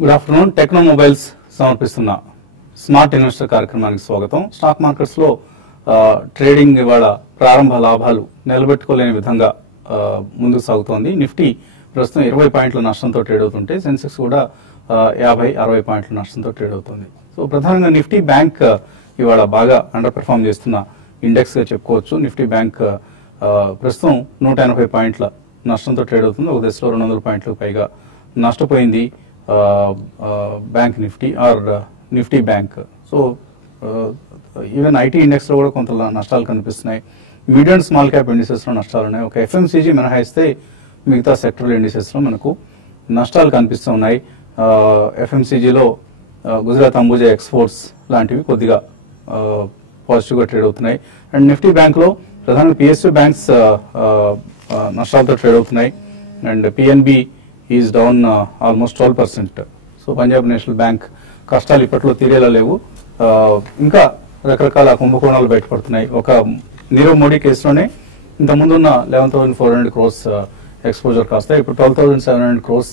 Good afternoon. Techno mobiles సమర్పిస్తున్న smart investor కార్యక్రమానికి స్వాగతం. స్టాక్ మార్కెట్స్ లో ట్రేడింగ్ ఇవాళ ప్రారంభ లాభాలు నిలబెట్టుకోలేని విధంగా ముందుకు సాగుతోంది. నిఫ్టీ ప్రస్తుతం 20 పాయింట్ల నష్టంతో ట్రేడ్ అవుతుంటే సెన్సెక్స్ కూడా 50-60 పాయింట్ల నష్టంతో ట్రేడ్ అవుతుంది. సో ప్రధానంగా నిఫ్టీ బ్యాంక్ ఇవాళ బాగా అండర్ పెర్ఫార్మ్ చేస్తున్న ఇండెక్స్ గా చెప్పుకోవచ్చు. నిఫ్టీ బ్యాంక్ ప్రస్తుతం 180 పాయింట్ల నష్టంతో ట్రేడ్ అవుతుంది. ఒక దశలో 200 పాయింట్లకు పైగా నష్టపోయింది bank Nifty or Nifty bank. So even IT index లో కూడా కొంత నష్టాలు కనిపిస్తున్నాయి. Medium and small cap indices లో నష్టాలు ఉన్నాయి. ఒక ఎఫ్ఎంసీజీ మినహాయిస్తే మిగతా సెక్టరల్ ఇండిసెస్ లో మనకు నష్టాలు కనిపిస్తున్నాయి. ఎఫ్ఎంసీజీలో గుజరాత్ అంబుజా ఎక్స్పోర్ట్స్ లాంటివి కొద్దిగా పాజిటివ్ గా ట్రేడ్ అవుతున్నాయి. అండ్ నిఫ్టీ బ్యాంక్ లో ప్రధానంగా పిఎస్యూ బ్యాంక్స్ నష్టాలతో ట్రేడ్ అవుతున్నాయి. And PNB is down almost 12%. So Punjab national bank కష్టాలు ఇప్పట్లో తీరేలా లేవు. ఇంకా రకరకాల కుంభకోణాలు బయటపడుతున్నాయి. ఒక నీరవ్ మోడీ కేసులోనే ఇంతకుముందున్న 11,400 క్రోర్స్ ఎక్స్పోజర్ కాస్త ఇప్పుడు 12,700 క్రోర్స్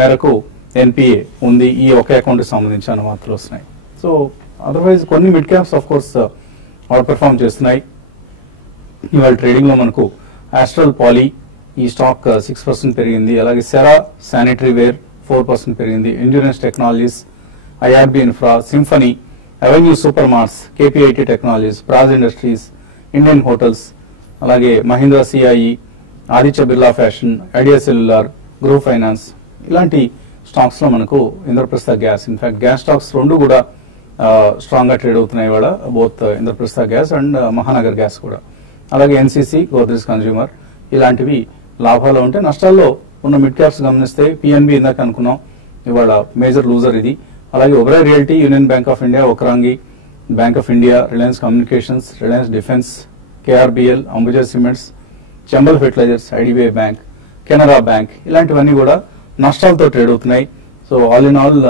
మేరకు ఎన్పిఏ ఉంది ఈ ఒకే అకౌంట్ కి సంబంధించి అన్న వార్తలు వస్తున్నాయి. సో అదర్వైజ్ కొన్ని mid caps of course out perform చేస్తున్నాయి. ఇవాళ ట్రేడింగ్ లో మనకు ఆస్ట్రల్ పాలీ ఈ స్టాక్ 6% పెరిగింది. అలాగే సెరా శానిటరీ వేర్ 4% పెరిగింది. Endurance Technologies, IRB Infra, Symphony, Avenue Supermarts, KPIT Technologies, Praj Industries, Indian Hotels, అలాగే Mahindra CIE, Aditya Birla Fashion, Idea Cellular, group finance ఇలాంటి స్టాక్స్ లో మనకు Indraprastha gas, in fact gas stocks రెండు కూడా స్ట్రాంగ్ గా ట్రేడ్ అవుతున్నాయి ఇవాళ, both Indraprastha gas and Mahanagar gas కూడా. అలాగే ఎన్సీసీ, గోద్రేజ్ కన్స్యూమర్ ఇలాంటివి లాభాలు ఉంటే నష్టాల్లో ఉన్న మిడ్ క్యాప్స్ గమనిస్తే పిఎన్బి ఇందాక అనుకున్నాం ఇవాళ మేజర్ లూజర్ ఇది. అలాగే Oberoi realty, Union Bank of India, ఒక్రాంగి, Bank of India, Reliance Communications, Reliance Defence, KRBL, Ambuja Cements, Chambal Fertilizers, IDBI Bank, Canara Bank ఇలాంటివన్నీ కూడా నష్టాలతో ట్రేడ్ అవుతున్నాయి. సో ఆల్ ఇన్ ఆల్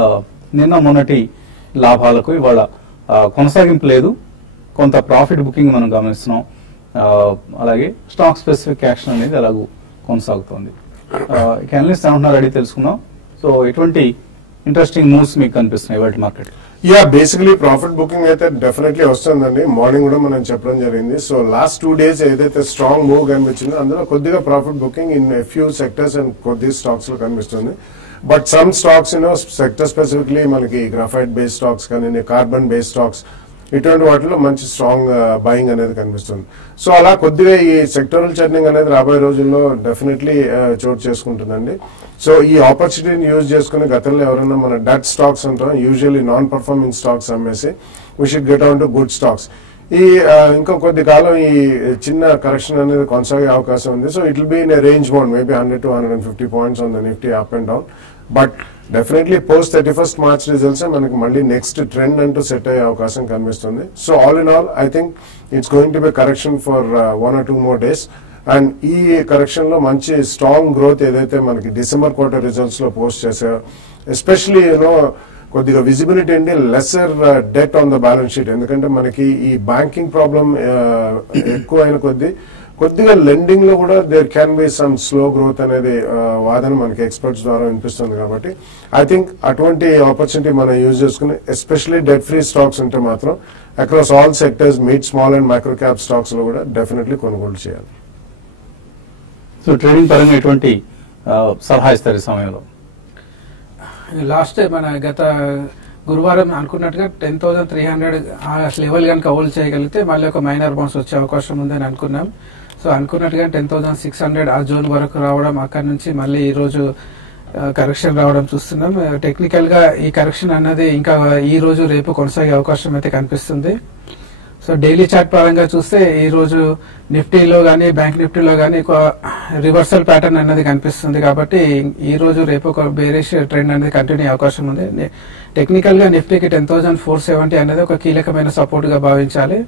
నిన్న మొన్నటి లాభాలకు ఇవాళ కొనసాగింపు లేదు. కొంత ప్రాఫిట్ బుకింగ్ మనం గమనిస్తున్నాం. అలాగే స్టాక్ స్పెసిఫిక్ యాక్షన్ అనేది అలాగూ కొనసాగుతోంది. అనలిస్ట్ ఏమంటున్నారు అడిగి తెలుసుకుందాం. సో ఎటువంటి ఇంట్రెస్టింగ్ మూవ్స్ మీకు కనిపిస్తున్నాయి వాటి మార్కెట్? బేసికలీ ప్రాఫిట్ బుకింగ్ అయితే డెఫినెట్లీ వస్తుందండి. మార్నింగ్ కూడా మనం చెప్పడం జరిగింది. సో లాస్ట్ 2 days ఏదైతే స్ట్రాంగ్ మూవ్ కనిపించిందో అందులో కొద్దిగా profit booking in few sectors and కొద్ది స్టాక్స్ లో కనిపిస్తుంది. But some stocks sector specifically మనకి గ్రాఫైట్ బేస్డ్ స్టాక్స్ కానీ కార్బన్ బేస్డ్ స్టాక్స్ ఇటువంటి వాటిలో మంచి స్ట్రాంగ్ బయింగ్ అనేది కనిపిస్తుంది. సో అలా కొద్దిగా ఈ సెక్టరల్ చర్నింగ్ అనేది రాబోయే రోజుల్లో డెఫినెట్లీ చోటు చేసుకుంటుందండి. సో ఈ ఆపర్చునిటీని యూజ్ చేసుకుని గతంలో ఎవరైనా మన డెట్ స్టాక్స్ అంటాం, యూజువల్లీ నాన్ పర్ఫార్మింగ్ స్టాక్స్ అమ్మేసి we should get on to good stocks. ఈ ఇంకో కొద్ది కాలం ఈ చిన్న కరెక్షన్ అనేది కొనసాగే అవకాశం ఉంది. So it will be in range bound maybe 100 to 150 points on the Nifty up and down. But definitely post 31st March results మనకి మళ్ళీ నెక్స్ట్ ట్రెండ్ అంటూ సెట్ అయ్యే అవకాశం కనిపిస్తుంది. So all in all I think it's going to be correction for 1 or 2 more days. And ఈ correction లో మంచి strong growth ఏదైతే మనకి డిసెంబర్ క్వార్టర్ రిజల్ట్స్ లో పోస్ట్ చేశారో, ఎస్పెషలీ కొద్దిగా విజిబిలిటీ అండి, lesser debt on the balance sheet. ఎందుకంటే మనకి ఈ బ్యాంకింగ్ ప్రాబ్లం ఎక్కువ అయిన కొద్దిగా లెండింగ్ లో కూడా there can be some slow growth అనేది వాదన మనకి ఎక్స్పర్ట్స్ ద్వారా వినిపిస్తుంది. కాబట్టి ఐ థింక్ అటువంటి ఆపర్చునిటీ మనం యూజ్ చేసుకుని ఎస్పెషలీ డెట్ ఫ్రీ స్టాక్స్ ఉంటే మాత్రం across all sectors, mid, small and micro cap stocks లో కూడా డెఫినెట్లీ కొనుగోలు చేయాలి. సో ట్రేడింగ్ పరంగా ఎటువంటి సలహా ఇస్తారు ఈ సమయంలో? లాస్ట్ మన గత గురువారం అనుకున్నట్టుగా 10,300 ఆ లెవెల్ కనుక హోల్డ్ చేయగలిగితే మళ్ళీ ఒక మైనర్ బౌన్స్ వచ్చే అవకాశం ఉందని అనుకున్నాం. సో అనుకున్నట్టుగా 10,600 ఆ జోన్ వరకు రావడం, అక్కడ నుంచి మళ్ళీ ఈ రోజు కరెక్షన్ రావడం చూస్తున్నాం. టెక్నికల్ గా ఈ కరెక్షన్ అన్నది ఇంకా ఈ రోజు రేపు కొనసాగే అవకాశం అయితే కనిపిస్తుంది. సో డైలీ చార్ట్ పరంగా చూస్తే ఈ రోజు నిఫ్టీలో గానీ బ్యాంక్ నిఫ్టీలో గానీ ఒక రివర్సల్ ప్యాటర్న్ అనేది కనిపిస్తుంది. కాబట్టి ఈ రోజు రేపు ఒక బేరిష్ ట్రెండ్ అనేది కంటిన్యూ అవకాశం ఉంది. టెక్నికల్ గా నిఫ్టీకి 10,470 అనేది ఒక కీలకమైన సపోర్ట్ గా భావించాలి.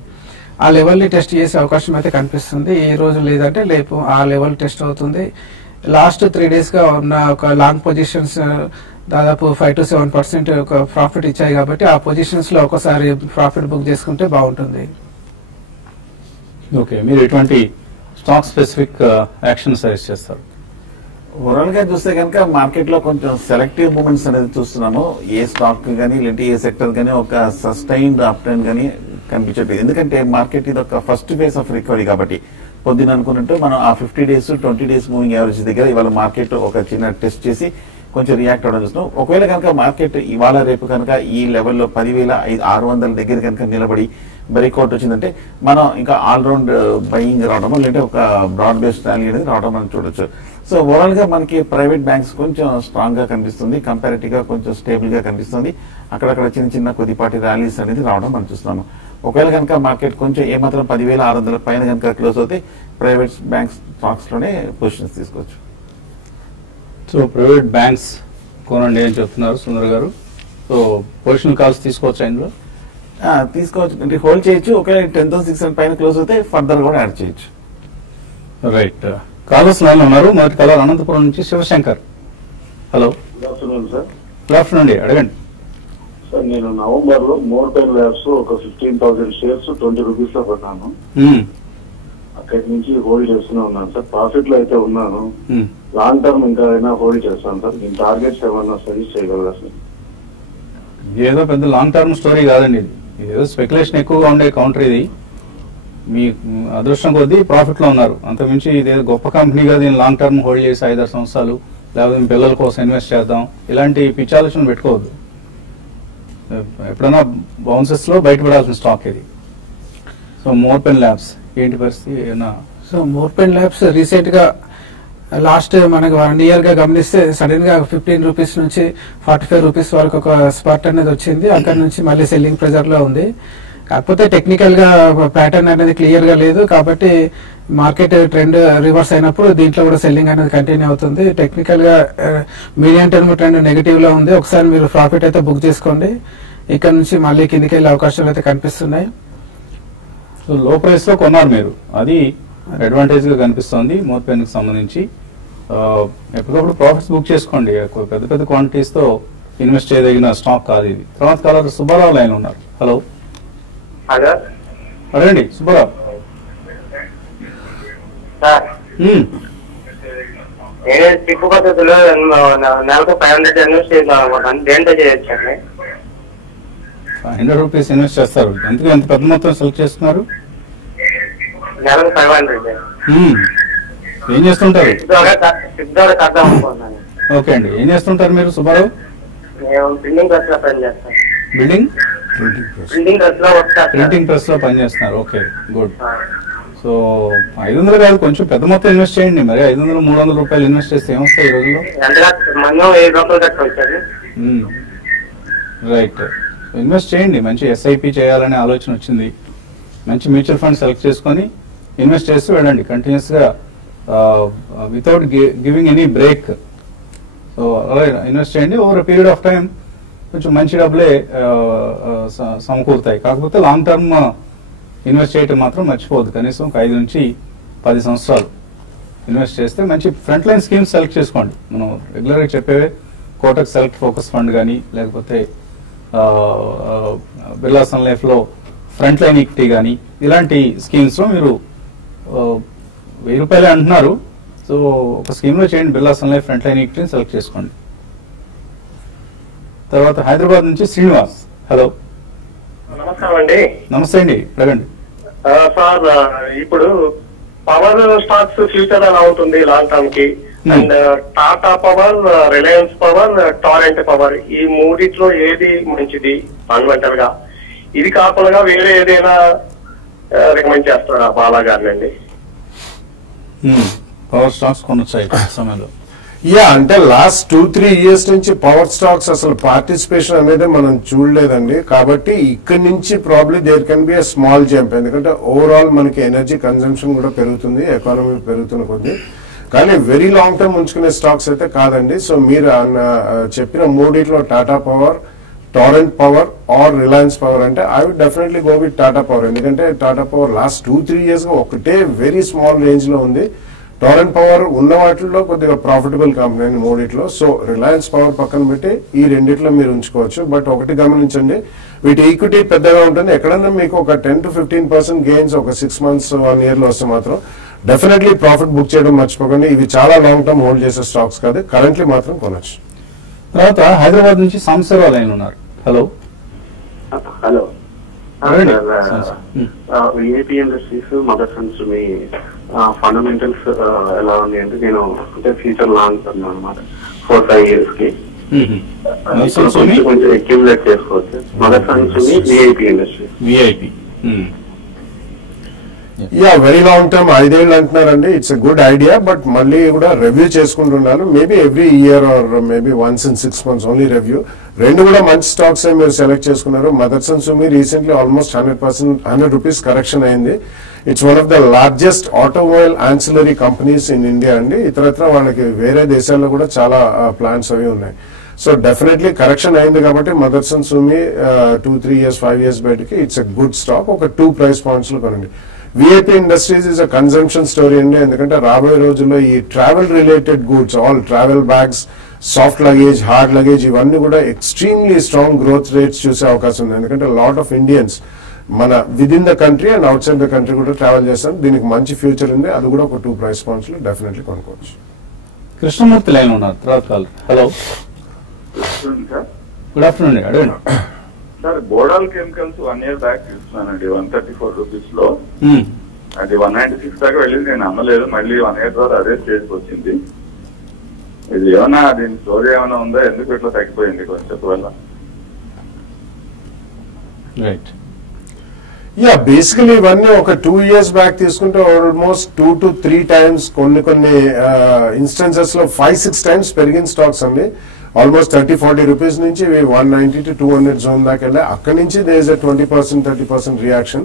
ఆ లెవెల్ ని టెస్ట్ చేసే అవకాశం అయితే కనిపిస్తుంది. ఈ రోజు లేదంటే రేపు ఆ లెవెల్ టెస్ట్ అవుతుంది. లాస్ట్ 3 days గా ఉన్న ఒక లాంగ్ పొజిషన్స్ దాదాపు 5 to 7% ఒక ప్రాఫిట్ ఇచ్చాయి. కాబట్టి ఆ పొజిషన్స్ లో ఒకసారి ప్రాఫిట్ బుక్ చేసుకుంటే బాగుంటుంది. ఓకే, మీరు ఎటువంటి స్టాక్ స్పెసిఫిక్ యాక్షన్ సజెస్ట్ చేస్తారు? ఓవరాల్ గా చూస్తే కనుక మార్కెట్ లో కొంచెం సెలెక్టివ్ మూమెంట్స్ అనేది చూస్తున్నాము. ఏ స్టాక్ కానీ లేదంటే ఏ సెక్టర్ కానీ ఒక సస్టైన్డ్ అప్ ట్రెండ్ కానీ కనిపించట్లేదు. ఎందుకంటే మార్కెట్ ఇది ఒక ఫస్ట్ ఫేజ్ ఆఫ్ రికవరీ కాబట్టి పొద్దున అనుకున్నట్టు మనం ఆ 50 days 20 days మూవింగ్ యావరేజ్ దగ్గర ఇవాళ మార్కెట్ ఒక చిన్న టెస్ట్ చేసి కొంచెం రియాక్ట్ అవ్వడం చూస్తున్నాం. ఒకవేళ కనుక మార్కెట్ ఇవాళ రేపు కనుక ఈ లెవెల్లో 10,600 దగ్గర కనుక నిలబడి బ్రేక్అవుట్ వచ్చిందంటే మనం ఇంకా ఆల్రౌండ్ బయింగ్ రావడం లేదంటే ఒక బ్రాడ్ బేస్డ్ ర్యాలీ అనేది రావడం మనం చూడొచ్చు. సో ఓవరాల్ గా మనకి ప్రైవేట్ బ్యాంక్స్ కొంచెం స్ట్రాంగ్ గా కనిపిస్తుంది, కంపారిటివ్ గా కొంచెం స్టేబుల్ గా కనిపిస్తుంది. అక్కడక్కడ చిన్న చిన్న కొద్దిపాటి ర్యాలీస్ అనేది రావడం మనం చూస్తున్నాము. ఒకవేళ కనుక మార్కెట్ కొంచెం ఏమాత్రం 10,600 పైన కనుక క్లోజ్ అవుతే ప్రైవేట్ బ్యాంక్స్ స్టాక్స్ లోనే పొజిషన్స్ తీసుకోవచ్చు. సో ప్రైవేట్ బ్యాంక్స్ కొనండి అని చెప్తున్నారు సుందర్ గారు. సో పొజిషన్ కాల్స్ తీసుకోవచ్చు ఇందులో తీసుకోవచ్చు, అంటే హోల్డ్ చేయొచ్చు. ఒకవేళ 10,600 పైన క్లోజ్ అవుతే ఫర్దర్ కూడా యాడ్ చేయొచ్చు. రైట్. కాలర్స్ లైన్ ఉన్నారు. మొదటి కాలర్ అనంతపురం నుంచి Shivashankar. Hello, good afternoon sir. Good afternoon అండి, అడగండి. సార్ నేను నవంబర్ లో మోర్టైన్ ల్యాబ్స్ ఒక 15,000 shares 20 rupees లో కొన్నాను. అక్కడి నుంచి హోల్డ్ చేస్తూనే ఉన్నాను సార్. ప్రాఫిట్ లో అయితే ఉన్నాను. లాంగ్ టర్మ్ ఇంకా అయినా హోల్డ్ చేస్తాను సార్. నేను టార్గెట్స్ ఏమన్నా సజెస్ట్ చేయగలరా సార్? ఏదో పెద్ద లాంగ్ టర్మ్ స్టోరీ కాదండి ఇది. ఏదో స్పెక్యులేషన్ ఎక్కువగా ఉండే కౌంటర్ ఇది. మీ అదృష్టం కొద్దీ ప్రాఫిట్ లో ఉన్నారు. అంతకుమించి ఇదేదో గొప్ప కంపెనీగా దీన్ని లాంగ్ టర్మ్ హోల్డ్ చేసి 5-6 సంవత్సరాలు లేకపోతే పిల్లల కోసం ఇన్వెస్ట్ చేద్దాం ఇలాంటి పిచ్చి ఆలోచన పెట్టుకోవద్దు. ఎప్పుడైనా బౌన్సెస్ లో బయటపడాల్సిన స్టాక్ ఇది. సో మోర్పెన్ ల్యాబ్స్ ఏంటి పరిస్థితి? సో మోర్పెన్ ల్యాబ్స్ రీసెంట్ గా లాస్ట్ మనకు 1 year గా గమనిస్తే సడన్ గా 15 rupees నుంచి 45 rupees వరకు ఒక స్పాట్ అనేది వచ్చింది. అక్కడ నుంచి మళ్ళీ సెల్లింగ్ ప్రెజర్ లో ఉంది. కాకపోతే టెక్నికల్ గా ప్యాటర్న్ అనేది క్లియర్ గా లేదు కాబట్టి మార్కెట్ ట్రెండ్ రివర్స్ అయినప్పుడు దీంట్లో కూడా సెల్లింగ్ అనేది కంటిన్యూ అవుతుంది. టెక్నికల్ గా మీడియం టర్మ్ ట్రెండ్ నెగటివ్ లో ఉంది. ఒకసారి మీరు ప్రాఫిట్ అయితే బుక్ చేసుకోండి. ఇక్కడ నుంచి మళ్ళీ కిందికి వెళ్ళే అవకాశాలు అయితే కనిపిస్తున్నాయి. సో లో ప్రైస్ లో కొన్నారు మీరు, అది అడ్వాంటేజ్ గా కనిపిస్తుంది మోర్పెన్ కి సంబంధించి. ఎప్పటికప్పుడు ప్రాఫిట్స్ బుక్ చేసుకోండి. పెద్ద పెద్ద క్వాంటిటీస్ తో ఇన్వెస్ట్ చేయదగిన స్టాక్ కాదు ఇది. తర్వాత కాలర్ సుబ్బారావు లైన్ ఉన్నారు. హలో, అడగండి సుబ్బారావు. నేను టిప్పు పద్ధతిలో నెలకు 500 ఇన్వెస్ట్ చేద్దాం అనుకుంటాను. దేంట్లో చేయొచ్చండి? 500 rupees ఇన్వెస్ట్ చేస్తారు. ఎందుకు ఎంత పెద్ద మొత్తం సెలెక్ట్ చేస్తున్నారు? నెలకు 500. ఏం చేస్తుంటారు? కద్దాం అనుకుంటున్నాను. ఓకే అండి, ఏం చేస్తుంటారు మీరు సుబ్బారావు? నేను ప్రింటింగ్ ప్రెస్ లో పని చేస్తాను. బిల్డింగ్ ప్రింటింగ్ ప్రెస్ లో పనిచేస్తున్నారు. Okay, good. సో 500 కాదు, కొంచెం పెద్ద మొత్తం ఇన్వెస్ట్ చేయండి. మరి 500-300 రూపాయలు ఇన్వెస్ట్ చేస్తే ఏమొస్తాయి ఈ రోజుల్లో? రైట్, ఇన్వెస్ట్ చేయండి. మంచి ఎస్ఐపి చేయాలనే ఆలోచన వచ్చింది. మంచి మ్యూచువల్ ఫండ్ సెలెక్ట్ చేసుకొని ఇన్వెస్ట్ చేస్తూ వెళ్ళండి కంటిన్యూస్ గా, without giving any break. So అలా ఇన్వెస్ట్ చేయండి. ఓవర్ పీరియడ్ ఆఫ్ టైం కొంచెం మంచి డబ్బులే సమకూరుతాయి. కాకపోతే లాంగ్ టర్మ్ ఇన్వెస్ట్ చేయటం మాత్రం మర్చిపోవద్దు. కనీసం ఒక 5 నుంచి 10 సంవత్సరాలు ఇన్వెస్ట్ చేస్తే మంచి ఫ్రంట్ లైన్ స్కీమ్స్ సెలెక్ట్ చేసుకోండి. మనం రెగ్యులర్గా చెప్పేవే కోటక్ సెలెక్ట్ ఫోకస్ ఫండ్ కానీ, లేకపోతే బిర్లా సన్ లైఫ్ లో ఫ్రంట్ లైన్ ఈక్విటీ కానీ, ఇలాంటి స్కీమ్స్ లో మీరు 1000 రూపాయలే అంటున్నారు. సో ఒక స్కీమ్ లో చేయండి. Birla Sun Life Frontline ఈక్విటీని సెలెక్ట్ చేసుకోండి. తర్వాత హైదరాబాద్ నుంచి శ్రీనివాస్. హలో, నమస్కారం అండి. నమస్తే అండి, అడగండి. సార్, ఇప్పుడు పవర్ స్టాక్స్ ఫ్యూచర్ ఎలా అవుతుంది లాంగ్ టర్మ్ కి? And Tata power, Reliance power, Torrent power, ఈ మూడిట్లో ఏది మంచిది ఫండమెంటల్ గా? ఇది కాకుండా వేరే ఏదైనా రికమెండ్ చేస్తారా బాలా గారిని అండి? పవర్ స్టాక్స్ కొనొచ్చాయి సమయంలో. యా, అంటే లాస్ట్ 2-3 years నుంచి పవర్ స్టాక్స్ అసలు పార్టిసిపేషన్ అనేది మనం చూడలేదండి. కాబట్టి ఇక్కడి నుంచి probably there can be a small jump. ఎందుకంటే ఓవరాల్ మనకి ఎనర్జీ కన్సంప్షన్ కూడా పెరుగుతుంది, ఎకానమీ పెరుగుతున్న కొద్ది. కానీ వెరీ లాంగ్ టర్మ్ ఉంచుకునే స్టాక్స్ అయితే కాదండి. సో మీరు చెప్పిన మూడిట్లో Tata power, Torrent power or Reliance power అంటే I would definitely go with Tata power. ఎందుకంటే టాటా పవర్ లాస్ట్ 2-3 years గా ఒకటే వెరీ స్మాల్ రేంజ్ లో ఉంది. టొరెంట్ పవర్ ఉన్న వాటిల్లో కొద్దిగా ప్రాఫిటబుల్ కంపెనీ అండి మూడిట్లో. సో రిలయన్స్ పవర్ పక్కన పెట్టి ఈ రెండిట్లో మీరు ఉంచుకోవచ్చు. బట్ ఒకటి గమనించండి, వీటి ఈక్విటీ పెద్దగా ఉంటుంది. ఎక్కడన్నా మీకు ఒక 10 to 15% గెయిన్స్ ఒక 6 months 1 year లో వస్తే మాత్రం డెఫినెట్లీ ప్రాఫిట్ బుక్ చేయడం మర్చిపోకండి. ఇవి చాలా లాంగ్ టర్మ్ హోల్డ్ చేసే స్టాక్స్ కాదు, కరెంట్లీ మాత్రం కొనొచ్చు. తర్వాత హైదరాబాద్ నుంచి సాంబశివరావు లైన్ ఉన్నారు. హలో హలో అడగండి. విఐపి ఇండస్ట్రీస్ మదర్సన్స్ మీ ఫండమెంటల్స్ ఎలా ఉంది అంటే నేను అంటే ఫ్యూచర్ లాంగ్ టర్మ్ అనమాట 4-5 years కి కొంచెం అక్యుములేట్ చేసుకోవచ్చు. Motherson Sumi VIP Industries VIP yeah very long term 5 ఏళ్ళు అంటున్నారండి. It's a good idea. But మళ్ళీ కూడా రివ్యూ చేసుకుంటున్నాను. Maybe every year or maybe once in 6 months only review. రెండు కూడా మంచి స్టాక్స్ మీరు సెలెక్ట్ చేసుకున్నారు. Motherson Sumi recently almost 100 rupees correction అయింది. It's one of the largest automobile ancillary companies in India అండి. ఇతరత్ర వాళ్ళకి వేరే దేశాల్లో కూడా చాలా ప్లాంట్స్ అవి ఉన్నాయి. సో డెఫినెట్లీ కరెక్షన్ అయింది కాబట్టి మదర్సన్ సుమి 2-3 years 5 years బయటకి ఇట్స్ ఎ గుడ్ స్టాక్. ఒక 2 price points లో కొనండి. VIP industries is a consumption story అండి. ఎందుకంటే రాబోయే రోజుల్లో ఈ travel related goods, all travel bags, soft luggage, hard luggage, ఇవన్నీ కూడా ఎక్స్ట్రీమ్లీ స్ట్రాంగ్ గ్రోత్ రేట్స్ చూసే అవకాశం ఉంది. ఎందుకంటే లాట్ ఆఫ్ ఇండియన్స్ మన with in the country and out side the country కూడా ట్రావెల్ చేస్తాం. దీనికి మంచి ఫ్యూచర్ ఉంది. అది కూడా ఒక 2 price points లో డెఫినెట్లీ కొనుక్కోవచ్చు. కృష్ణమూర్తి లైన్ ఉన్నారు. తర్వాత కాల్. హలో గుడ్ ఆఫ్టర్నూన్ అండి. అడగండి sir. Bodal chemicals 1 year back తీసుకున్నానండి 134 rupees లో. అది 196 దాకా వెళ్ళింది. నేను అమ్మలేదు. మళ్ళీ 1 year తర్వాత అదే స్టేజ్కి వచ్చింది. ఇది ఏమన్నా దీని స్టోరీ ఏమైనా ఉందా? ఎందుకు ఇట్లా తగ్గిపోయింది కొంచెం వల్ల? రైట్. యా బేసికలీ ఇవన్నీ ఒక 2 years బ్యాక్ తీసుకుంటే ఆల్మోస్ట్ 2 to 3 times కొన్ని ఇన్స్టెన్సెస్ లో 5-6 times పెరిగిన స్టాక్స్ అండి. ఆల్మోస్ట్ 30-40 rupees నుంచి 190 to 200 జోన్ దాకా వెళ్ళాయి. అక్కడి నుంచి there is 20-30% reaction.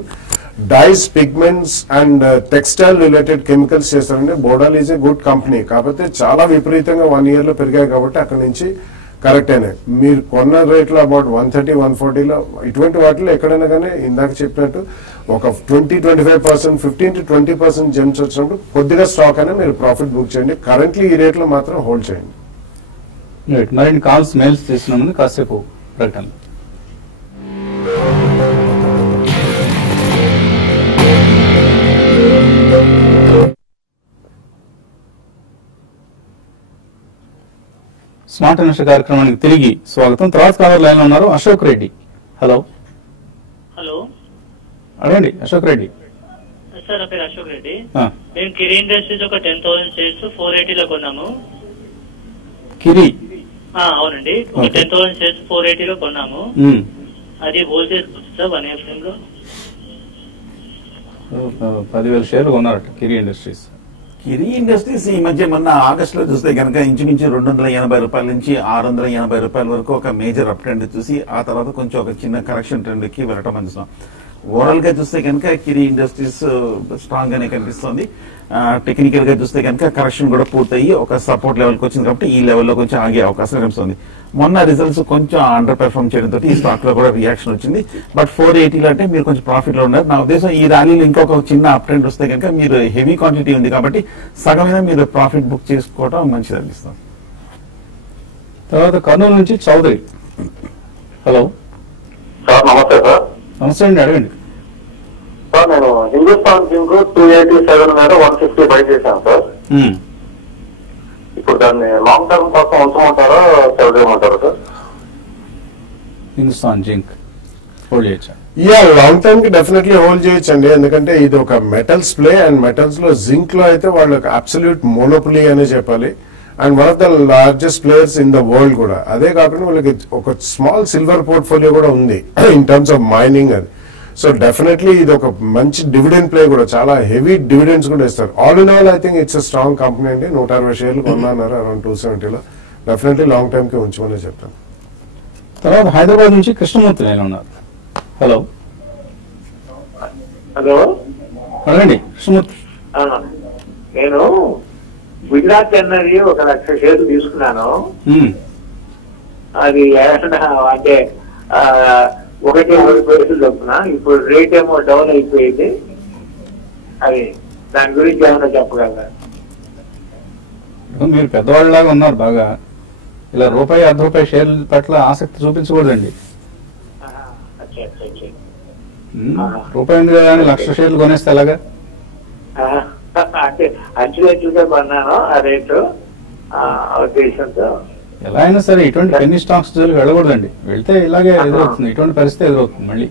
Dyes, pigments and textile related chemicals చేస్తారండి. Bodal is a good company. కాకపోతే చాలా విపరీతంగా 1 year లో పెరిగాయి కాబట్టి అక్కడి నుంచి కరెక్ట్ అయినాయి. మీరు కొన్న రేట్లో అబౌట్ 130-140లో ఇటువంటి వాటిలో ఎక్కడైనా కానీ ఇందాక చెప్పినట్టు ఒక 20-25%, 15-20% జంప్స్ వచ్చినప్పుడు కొద్దిగా స్టాక్ అయినా మీరు ప్రాఫిట్ బుక్ చేయండి. కరెంట్లీ ఈ రేట్లో మాత్రం హోల్డ్ చేయండి. రైట్. మరిన్ని కాల్స్, మెయిల్స్ చేసిన ముందు కాసేపు ప్రకటన. స్మార్ట్ ఇన్వెస్టర్ కార్యక్రమానికి తిరిగి స్వాగతం. తర్వాత కాలర్ లైన్ లో ఉన్నారు అశోక్ రెడ్డి. హలో హలో అడగండి అశోక్ రెడ్డి. సార్ నా పేరు అశోక్ రెడ్డి. మేము కిరి ఇండస్ట్రీస్ ఒక 10,000 shares 480 లో కొన్నాము. కిరి? అవునండి. ఒక 10,000 shares 480 లో కొన్నాము. అది హోల్డ్ చేసుకోవచ్చు సార్ 1 year frame లో. 10,000 షేర్లు కొన్నారట కిరి ఇండస్ట్రీస్. కిరి ఇండస్ట్రీస్ ఈ మధ్య మొన్న ఆగస్టులో చూస్తే కనుక ఇంచుమించు 280 రూపాయల నుంచి 680 రూపాయల వరకు ఒక మేజర్ అప్ ట్రెండ్ చూసి ఆ తర్వాత కొంచెం ఒక చిన్న కరెక్షన్ ట్రెండ్ కి వెళ్ళటం చూస్తాం. ఓవరాల్ గా చూస్తే కనుక కిరి ఇండస్ట్రీస్ స్ట్రాంగ్ గానే కనిపిస్తుంది. టెక్నికల్ గా చూస్తే కనుక కరెక్షన్ కూడా పూర్తయి ఒక సపోర్ట్ లెవెల్ కి వచ్చింది కాబట్టి ఈ లెవెల్లో కొంచెం ఆగే అవకాశం కనిపిస్తుంది. మొన్న రిజల్ట్స్ కొంచెం అండర్ పెర్ఫార్మ్ చేయడంతో ఈ స్టాక్ లో కూడా రియాక్షన్ వచ్చింది. బట్ 480 అంటే మీరు కొంచెం ప్రాఫిట్ లో ఉన్నారు. నా ఉద్దేశం ఈ ర్యాలీలో ఇంకొక చిన్న అప్ ట్రెండ్ వస్తే కనుక మీరు హెవీ క్వాంటిటీ ఉంది కాబట్టి సగమైన మీరు ప్రాఫిట్ బుక్ చేసుకోవడం మంచిది అనిపిస్తుంది. తర్వాత కర్నూలు నుంచి చౌదరి. Hello sir. నమస్తే సార్. నమస్తే అండి. అడగండి సార్. నేను హిందుస్థాన్ జింక్ 287 మీద 150 బై చేశాను సార్. ఇప్పుడు దాన్ని లాంగ్ టర్మ్ కోసం ఉంచమంటారా, సెల్ చేయమంటారా సార్? హిందుస్థాన్ జింక్ హోల్డ్ చేయొచ్చా? యా లాంగ్ టర్మ్ కి డెఫినెట్లీ హోల్డ్ చేయొచ్చండి. ఎందుకంటే ఇది ఒక మెటల్స్ ప్లే అండ్ మెటల్స్ లో జింక్ లో అయితే వాళ్ళకి అబ్సల్యూట్ మోనోపొలీ అనే చెప్పాలి. And one of the largest players in the world కూడా. అదే కాకుండా వాళ్ళకి ఒక స్మాల్ సిల్వర్ పోర్ట్ఫోలియో కూడా ఉంది ఇన్ టర్మ్స్ ఆఫ్ మైనింగ్ అది. సో డెఫినెట్లీ ఇది ఒక మంచి డివిడెండ్ ప్లే కూడా. చాలా హెవీ డివిడెండ్స్ కూడా ఇస్తారు. All in all I think it's strong company అండి. 160 షేర్లు కొన్నారు అరౌండ్ 270లో. డెఫినెట్లీ లాంగ్ టర్మ్ కి ఉంచమని చెప్తాను. తర్వాత హైదరాబాద్ నుంచి కృష్ణమూర్తి లైన్ ఉన్నారు. హలో హలో అడగండి కృష్ణమూర్తి. నేను గుజరాత్ ఎన్నది 1,00,000 షేర్లు తీసుకున్నాను. అది అంటే 1 పైసలు చొప్పున. ఇప్పుడు రేట్ ఏమో డౌన్ అయిపోయింది. అది దాని గురించి ఏమైనా చెప్పగలరా? మీరు పెద్దవాళ్ళలాగా ఉన్నారు బాగా. ఇలా రూపాయి ₹1 షేర్ల పట్ల ఆసక్తి చూపించకూడదండి. రూపాయి ఉంది కదా అని 1,00,000 షేర్లు కొనేస్తే ఎలాగా? అంటే అంచుగా కొన్నాను ఆ రేటు ఉద్దేశంతో. ఎలా అయినా సరే ఇటువంటి పెన్నీ స్టాక్స్ జోలికి వెళ్ళకూడదండి. వెళ్తే ఇలాగే ఎదురవుతుంది, ఇటువంటి పరిస్థితి ఎదురవుతుంది మళ్ళీ.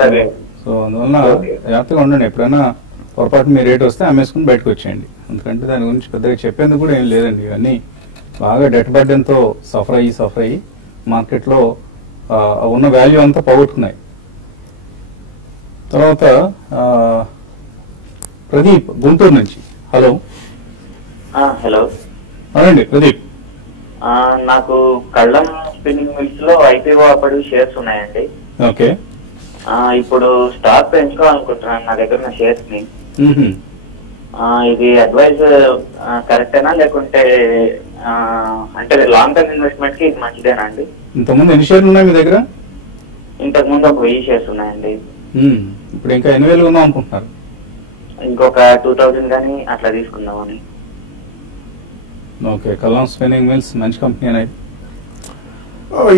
సరే. సో అందువల్ల జాగ్రత్తగా ఉండండి. ఎప్పుడైనా పొరపాటు మీ రేట్ వస్తే అమ్మేసుకుని బయటకు వచ్చేయండి. ఎందుకంటే దాని గురించి పెద్దగా చెప్పేందుకు కూడా ఏం లేదండి. ఇవన్నీ బాగా డెట్ బర్డెన్తో సఫర్ అయ్యి మార్కెట్లో ఉన్న వాల్యూ అంతా పోగొట్టుకున్నాయి. తర్వాత ప్రదీప్ గుంటూరు నుంచి. హలో. హలో అవునండి ప్రదీప్. నాకు కళ్ళం స్పిన్నింగ్ మిల్స్ లో ఐపీఓ అప్పుడు షేర్స్ ఉన్నాయండి. ఓకే. ఇప్పుడు స్టాక్ పెంచుకోవాలనుకుంటున్నాను నా దగ్గర ఉన్న షేర్స్ ని. ఇది అడ్వైజ్ కరెక్టేనా లేకుంటే అంటే లాంగ్ టర్మ్ ఇన్వెస్ట్మెంట్ కి ఇది మంచిదేనా అండి? ఇంతకుముందు ఎన్ని షేర్లు ఉన్నాయి మీ దగ్గర? ఇంతకు ముందు ఒక 1000 షేర్స్ ఉన్నాయండి. ఇప్పుడు ఇంకా ఎన్ని వేలు ఉందాం అనుకుంటున్నారు? ఇంకొక 2000 గానీ అట్లా తీసుకుందామని. ఓకే. కల్లాం స్పిన్నింగ్ మిల్స్ మంచి కంపెనీ అనేది.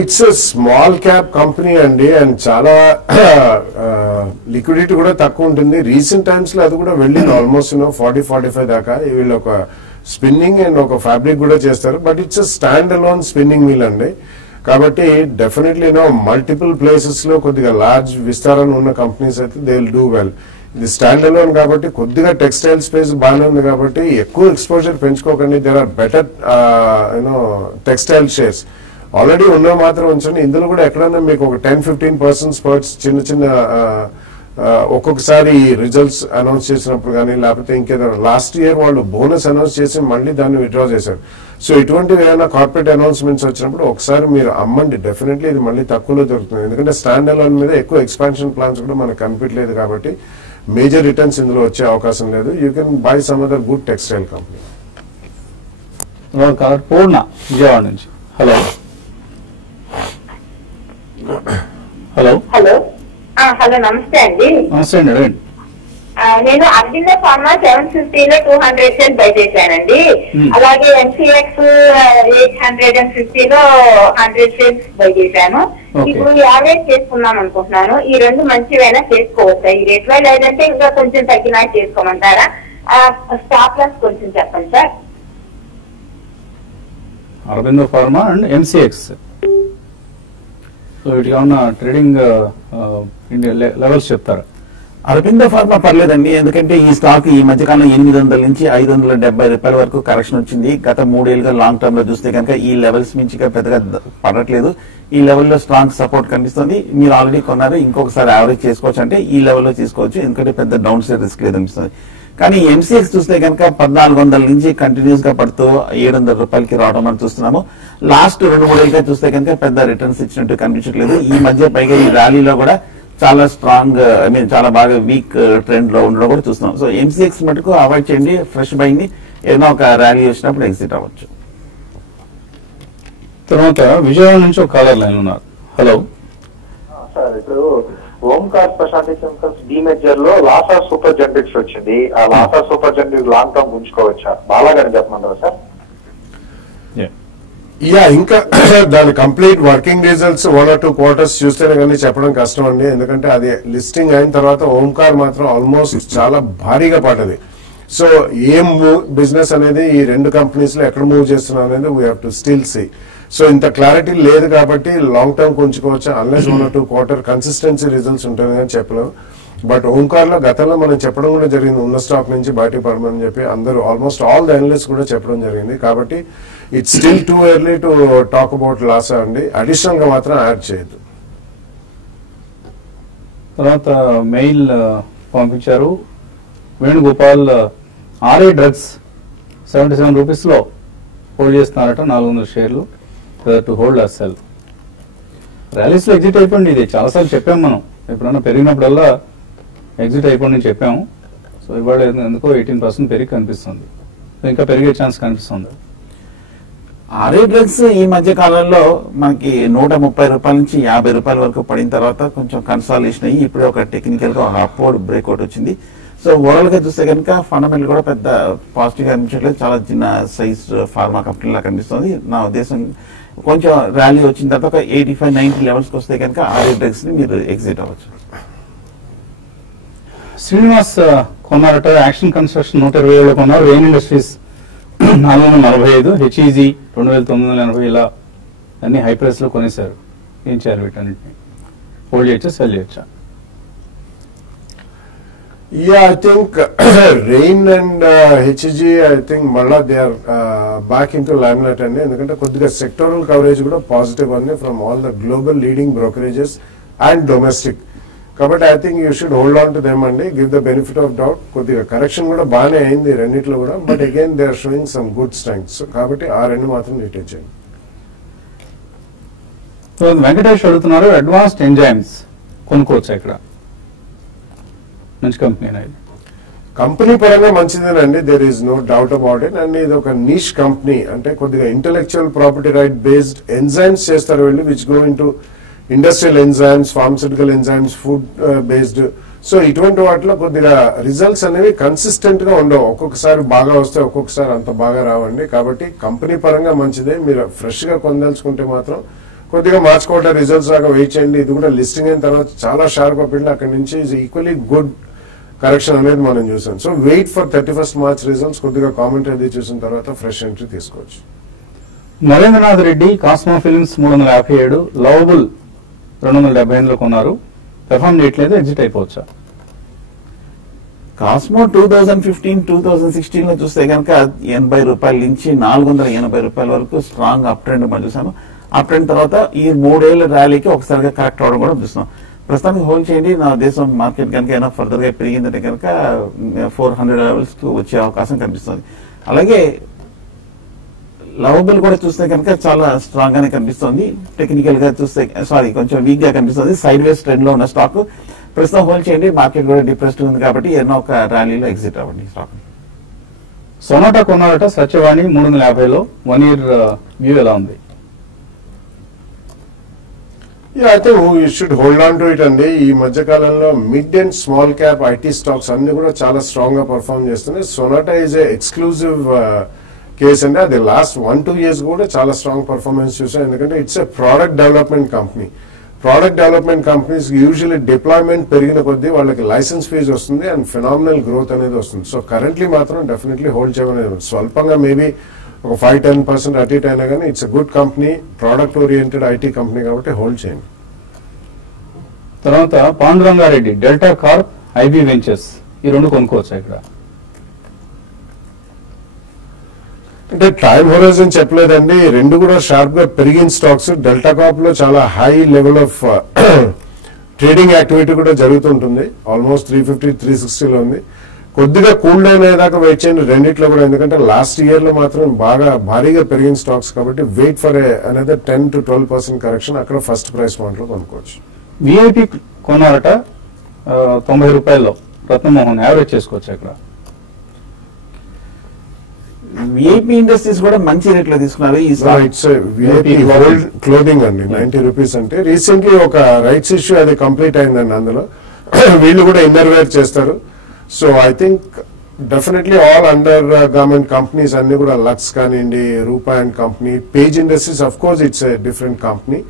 ఇట్స్ స్మాల్ క్యాప్ కంపెనీ అండి, అండ్ చాలా లిక్విడిటీ కూడా తక్కువ ఉంటుంది. రీసెంట్ టైమ్స్ లో అది కూడా వెళ్ళింది ఆల్మోస్ట్ 40-45 దాకా. వీళ్ళు ఒక స్పిన్నింగ్ అండ్ ఒక ఫ్యాబ్రిక్ కూడా చేస్తారు. But it's stand alone spinning mill అండి. కాబట్టి డెఫినెట్లీ మల్టిపుల్ ప్లేసెస్ లో కొద్దిగా లార్జ్ విస్తారణ ఉన్న కంపెనీస్ అయితే దే విల్ డూ వెల్. ఇది స్టాండ్ అలోన్ కాబట్టి కొద్దిగా టెక్స్టైల్ స్పేస్ బాగానే ఉంది కాబట్టి ఎక్కువ ఎక్స్పోజర్ పెంచుకోకండి. There are better textile shares already ఉన్న మాత్రం ఉంచండి. ఇందులో కూడా ఎక్కడైనా మీకు ఒక 10-15% స్పర్ట్స్ చిన్న ఒక్కొక్కసారి రిజల్ట్స్ అనౌన్స్ చేసినప్పుడు కానీ లేకపోతే ఇంకేదైనా లాస్ట్ ఇయర్ వాళ్ళు బోనస్ అనౌన్స్ చేసి మళ్ళీ దాన్ని విత్డ్రా చేశారు. సో ఇటువంటివి ఏమైనా కార్పొరేట్ అనౌన్స్మెంట్స్ వచ్చినప్పుడు ఒకసారి మీరు అమ్మండి. డెఫినెట్లీ ఇది మళ్ళీ తక్కువలో దొరుకుతుంది. ఎందుకంటే స్టాండ్ అలోన్ మీద ఎక్కువ ఎక్స్పాన్షన్ ప్లాన్స్ కూడా మనకు కనిపించలేదు కాబట్టి మేజర్ రిటర్న్స్ ఇందులో వచ్చే అవకాశం లేదు. You can buy some other good textile company. Purna Vijayawada నుంచి. హలో. హలో. హలో. హలో నమస్తే అండి. నమస్తే అండి. నేను అరవింద ఫార్మా 750 లో 200 షేర్స్ బై చేశానండి. అలాగే ఎన్సీఎక్స్ 850 లో 100 షేర్స్ బై చేశాను. ఇప్పుడు యావరేజ్ చేసుకుందాం అనుకుంటున్నాను. ఈ రెండు మంచివైనా చేసుకోవచ్చా ఈ రేట్ లో, లేదంటే ఇంకా కొంచెం తగ్గినా చేసుకోమంటారా? స్టాప్ లాస్ కొంచెం చెప్పండి sir. Aravinda pharma and MCX. So ఇట్లా ఉన్న ట్రేడింగ్ లెవెల్స్ చెప్తారా? అరవింద ఫార్మా పర్లేదండి, ఎందుకంటే ఈ స్టాక్ ఈ మధ్యకాలంలో 800 నుంచి 570 రూపాయల వరకు కరెక్షన్ వచ్చింది. గత 3 ఏళ్ళుగా లాంగ్ టర్మ్ లో చూస్తే కనుక ఈ లెవెల్స్ నుంచి పెద్దగా పడట్లేదు. ఈ లెవెల్లో స్ట్రాంగ్ సపోర్ట్ కనిపిస్తుంది. మీరు ఆల్రెడీ కొన్నారు, ఇంకొకసారి యావరేజ్ చేసుకోవచ్చు అంటే ఈ లెవెల్లో తీసుకోవచ్చు, ఎందుకంటే పెద్ద డౌన్ సైడ్ రిస్క్ లేదనిపిస్తుంది. కానీ ఎంసీఎక్స్ చూస్తే కనుక 1400 నుంచి కంటిన్యూస్ గా పడుతూ 700 రూపాయలకి రావడం మనం చూస్తున్నాము. లాస్ట్ 2-3 ఏళ్ళుగా చూస్తే కనుక పెద్ద రిటర్న్స్ ఇచ్చినట్టు కనిపించట్లేదు. ఈ మధ్య పైగా ఈ ర్యాలీలో కూడా చాలా స్ట్రాంగ్ చాలా బాగా వీక్ ట్రెండ్ లో ఉండడం కూడా చూస్తున్నాం. సో ఎంసీఎక్స్ మటుకు అవాయిడ్ చేయండి. ఫ్రెష్ బయింగ్ ని ఏదైనా ఒక ర్యాలీ వచ్చినప్పుడు ఎగ్జిట్ అవ్వచ్చు. తర్వాత విజయవాడ నుంచి ఒక కాలర్ లైన్ ఉన్నారు. Hello sir. ఇప్పుడు ఓంకార్ స్పెషాలిటీ కెమికల్స్ డీమెజర్ లో లాసా సూపర్ జెనరిక్స్ వచ్చింది. ఆ లాసా సూపర్ జెనరిక్ లాంగ్ టర్మ్ ఉంచుకోవచ్చా? బాలాగాని చెప్పమంటారా సార్? ఇంకా దాని complete working results 1 or 2 quarters చూస్తేనే కానీ చెప్పడం కష్టం అండి. ఎందుకంటే అది లిస్టింగ్ అయిన తర్వాత ఓంకార్ మాత్రం ఆల్మోస్ట్ చాలా భారీగా పడ్డది. సో ఏం బిజినెస్ అనేది ఈ రెండు కంపెనీస్ లో ఎక్కడ మూవ్ చేస్తున్నారు అనేది we have to still see. So ఇంత క్లారిటీ లేదు కాబట్టి లాంగ్ టర్మ్ కొంచుకోవచ్చు unless 1 or 2 quarter consistency results ఉంటాయి అని చెప్పలేము. బట్ ఓంకార్ లో గతంలో మనం చెప్పడం కూడా జరిగింది, ఉన్న స్టాక్ నుంచి బయట పడమని చెప్పి అందరూ ఆల్మోస్ట్ ఆల్ ద అనలిస్ట్ కూడా చెప్పడం జరిగింది. కాబట్టి it's still too early to talk about Lasa అండి. అడిషనల్ గా మాత్రం యాడ్ చేయొద్దు. తర్వాత మెయిల్ పంపించారు వేణుగోపాల్. ఆర్ఏ డ్రగ్స్ 77 రూపీస్ లో హోల్డ్ చేస్తున్నారట 400 షేర్లు. To hold as sell. Rallis లో ఎగ్జిట్ అయిపోయింది. ఇది చాలాసార్లు చెప్పాము మనం, ఎప్పుడన్నా పెరిగినప్పుడల్లా ఎగ్జిట్ అయిపోయింది చెప్పాము. సో ఇవాళ ఎందుకో 18% పెరిగి కనిపిస్తుంది, ఇంకా పెరిగే ఛాన్స్ కనిపిస్తుంది. ఆర్ఏ డ్రగ్స్ ఈ మధ్య కాలంలో మనకి 130 రూపాయల నుంచి 50 రూపాయల వరకు పడిన తర్వాత కొంచెం కన్సాలిడేషన్ అయ్యి ఇప్పుడే ఒక టెక్నికల్ గా అప్వర్డ్ బ్రేక్అవుట్ వచ్చింది. సో ఓవరాల్ గా చూస్తే కనుక ఫండమెంటల్ కూడా పెద్ద పాజిటివ్ గా అనిపించట్లేదు. చాలా చిన్న సైజ్ ఫార్మా కంపెనీ లా కనిపిస్తుంది. నా ఉద్దేశం కొంచెం ర్యాలీ వచ్చిన తర్వాత ఒక 85-90 లెవెల్స్ కి వస్తే కనుక ఆర్ఏ డ్రగ్స్ ని మీరు ఎగ్జిట్ అవ్వచ్చు. శ్రీనివాస్ కొన్నారట, యాక్షన్ కన్స్ట్రక్షన్ 120 కొన్నారు, రెయిన్ ఇండస్ట్రీస్ 445, హెచ్ఈజీ 2980, ఇలా అన్ని హై ప్రైస్ లో కొనేశారు. ఏం చేయాలి వీటన్నిటిని? హోల్డ్ చేయొచ్చా, సెల్ చేయొచ్చా? Yeah, I think Rain and HG, I think malla they are back into limelight అండి. ఎందుకంటే కొద్దిగా సెక్టోరల్ కవరేజ్ కూడా పాజిటివ్ అండి from all the global leading brokerages and domestic. కాబట్టి I think you should hold on to them అండి, give the benefit of doubt. కొద్దిగా correction కూడా బాగానే అయింది రెండిట్లో కూడా, but again they are showing some good strengths. కాబట్టి ఆ రెండు మాత్రం రిటైన్ చేయండి. వెంకటేష్ అడుగుతున్నారు, అడ్వాన్స్డ్ ఎంజైమ్స్ కొనుక్కోవచ్చా ఇక్కడ? మంచి కంపెనీ అనేది, కంపెనీ పరంగా మంచిదేనండి, there is no doubt about it. And ఇది ఒక నీష్ కంపెనీ, అంటే కొద్దిగా intellectual property right based enzymes చేస్తారు వీళ్ళు, which go in to industrial enzymes, pharmaceutical enzymes, food based. So ఇటువంటి వాటిలో కొద్దిగా రిజల్ట్స్ అనేవి కన్సిస్టెంట్ గా ఉండవు. ఒక్కొక్కసారి బాగా వస్తే ఒక్కొక్కసారి అంత బాగా రావండి. కాబట్టి కంపెనీ పరంగా మంచిదే. మీరు ఫ్రెష్ గా కొనదలుచుకుంటే మాత్రం కొద్దిగా మార్చ్ క్వార్టర్ రిజల్ట్స్ లాగా వెయిట్ చేయండి. ఇది కూడా లిస్టింగ్ అయిన తర్వాత చాలా షార్ప్ అప్ వెళ్ళి అక్కడి నుంచి ఈక్వల్లీ గుడ్ కరెక్షన్ అనేది మనం చూసాం. So wait for 31st March results. కొద్దిగా కామెంట్ అది చూసిన తర్వాత ఫ్రెష్ ఎంట్రీ తీసుకోవచ్చు. Narendranath Reddy Cosmo Films 357, Lovable 278 లో కొన్నారు, పెర్ఫార్మ్ చేయట్లేదు, ఎగ్జిట్ అయిపోవచ్చా? కాస్మో 2015-2016 లో చూస్తే కనుక 80 రూపాయల నుంచి 480 రూపాయల వరకు స్ట్రాంగ్ అప్ ట్రెండ్ మనం చూసాము. అప్ ట్రెండ్ తర్వాత ఈ 3 ఏళ్ల ర్యాలీకి ఒకసారిగా కరెక్ట్ అవడం కూడా చూస్తున్నాం. ప్రస్తుతానికి హోల్డ్ చేయండి. నా దేశం మార్కెట్ కనుక ఏమైనా ఫర్దర్ గా పెరిగిందంటే కనుక 400 లెవెల్స్ కు వచ్చే అవకాశం కనిపిస్తుంది. అలాగే లవబుల్ కూడా చూస్తే కనుక చాలా స్ట్రాంగ్ గానే కనిపిస్తుంది. టెక్నికల్ గా చూస్తే కొంచెం వీక్ గా కనిపిస్తుంది. సైడ్ వేస్ ట్రెండ్ లో ఉన్న స్టాక్ ప్రస్తుతం హోల్డ్ చేయండి. మార్కెట్ కూడా డిప్రెస్డ్ ఉంది కాబట్టి ఎన్నో ఒక ర్యాలీలో ఎగ్జిట్ అవ్వండి స్టాక్. సొనాటా కొన్నారట, సత్యవాణి 350లో, 1 year వ్యూ ఎలా ఉంది? Yeah, I think you should hold on to it అండి. ఈ మధ్య కాలంలో mid and small cap IT stocks అన్ని కూడా చాలా స్ట్రాంగ్ గా పర్ఫార్మ్ చేస్తున్నాయి. Sonata is a exclusive case అండి. అది లాస్ట్ 1-2 years కూడా చాలా స్ట్రాంగ్ పర్ఫార్మెన్స్ చూసాం. ఎందుకంటే it's a product development company. Product development companies usually deployment పెరిగిన కొద్దీ వాళ్ళకి లైసెన్స్ ఫీజ్ వస్తుంది అండ్ ఫినామినల్ గ్రోత్ అనేది వస్తుంది. సో కరెంట్లీ మాత్రం డెఫినెట్లీ హోల్డ్ చేయమనేది. స్వల్పంగా మేబీ ఒక 5-10% అటు ఇటు అయినా కానీ it's a good company, product oriented IT company కాబట్టి హోల్డ్ చేయండి. తర్వాత Panduranga Reddy, delta Corp, IB ventures, ఈ రెండు కొనుక్కోవచ్చా ఇక్కడ? అంటే టైం హోరైజన్ చెప్పలేదండి, రెండు కూడా షార్ప్ గా పెరిగిన స్టాక్స్. డెల్టా కార్ప్ లో చాలా high level of trading activity కూడా జరుగుతుంటుంది. ఆల్మోస్ట్ 350-360 లో ఉంది. కొద్దిగా కూల్ డౌన్ అయ్యేదాకా వెయిట్ చేయండి రెండిట్లో కూడా, ఎందుకంటే లాస్ట్ ఇయర్ లో మాత్రం బాగా భారీగా పెరిగిన స్టాక్స్ కాబట్టి వెయిట్ ఫర్ అనదర్ 10-12% కరెక్షన్. అక్కడ ఫస్ట్ ప్రైస్ పాయింట్ లో కొనుక్కోవచ్చు. విఐపి కొన్నారట 90 రూపాయల్లో, రత్నమోహన్, యావరేజ్ చేసుకోవచ్చు ఇక్కడ? విఐపి ఇండస్ట్రీస్ కూడా మంచి రేట్ లో తీసుకున్నారు. ఇట్స్ విఐపి గోల్డ్ క్లోదింగ్ అండి, 90 రూపీస్. అంటే రీసెంట్లీ ఒక రైట్స్ ఇష్యూ అది కంప్లీట్ అయిందండి. అందులో వీళ్ళు కూడా ఇన్నర్ వేర్ చేస్తారు. So I think definitely all under government companies అన్ని కూడా లక్స్ కానివ్వండి, Rupa and company, Page Industries of course it's a different company.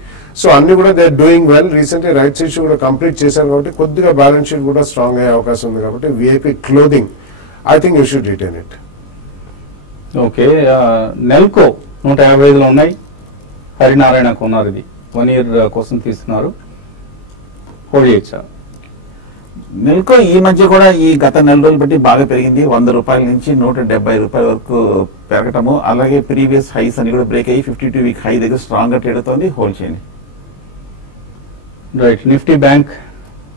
So అన్ని కూడా they are doing well. Recently rights issue కూడా కంప్లీట్ చేశారు కాబట్టి కొద్దిగా బ్యాలెన్స్ షీట్ కూడా స్ట్రాంగ్ అయ్యే అవకాశం ఉంది. కాబట్టి VIP clothing I think you should retain it. Okay, Nelco 155లో ఉన్నాయి, హరినారాయణ కొన్నారు. ఇది 1 year కోసం తీసుకున్నారు, హోల్డ్ చేయొచ్చా? నెల్కో ఈ మధ్య కూడా ఈ గత నెల రోజులు బట్టి బాగా పెరిగింది. 100 రూపాయల నుంచి 170 రూపాయల వరకు పెరగటము, అలాగే ప్రీవియస్ హైస్ అని కూడా బ్రేక్ అయ్యి 52 వీక్ హై దగ్గర స్ట్రాంగ్ గా ట్రేడ్ అవుతుంది. హోల్డ్ చేయండి. రైట్, నిఫ్టీ బ్యాంక్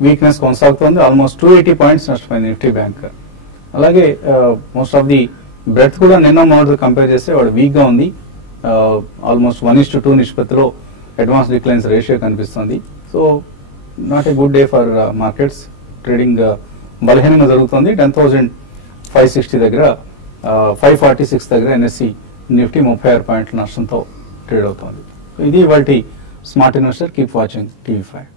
వీక్నెస్ కొనసాగుతోంది. ఆల్మోస్ట్ 280 పాయింట్స్ నష్టపోయింది నిఫ్టీ బ్యాంక్. అలాగే మోస్ట్ ఆఫ్ ది బ్రెత్ కూడా నిన్న మొన్నటితో కంపేర్ చేస్తే వాడు వీక్ గా ఉంది. ఆల్మోస్ట్ 1:2 నిష్పత్తిలో అడ్వాన్స్ డిక్లైన్స్ రేషియో కనిపిస్తుంది. So not a good day for markets. Trading బలహీనంగా జరుగుతుంది. 10,560 దగ్గర, 546 దగ్గర ఎన్ఎస్సి నిఫ్టీ 36 పాయింట్ల నష్టంతో ట్రేడ్ అవుతోంది. ఇది వాటి smart investor. Keep watching TV5.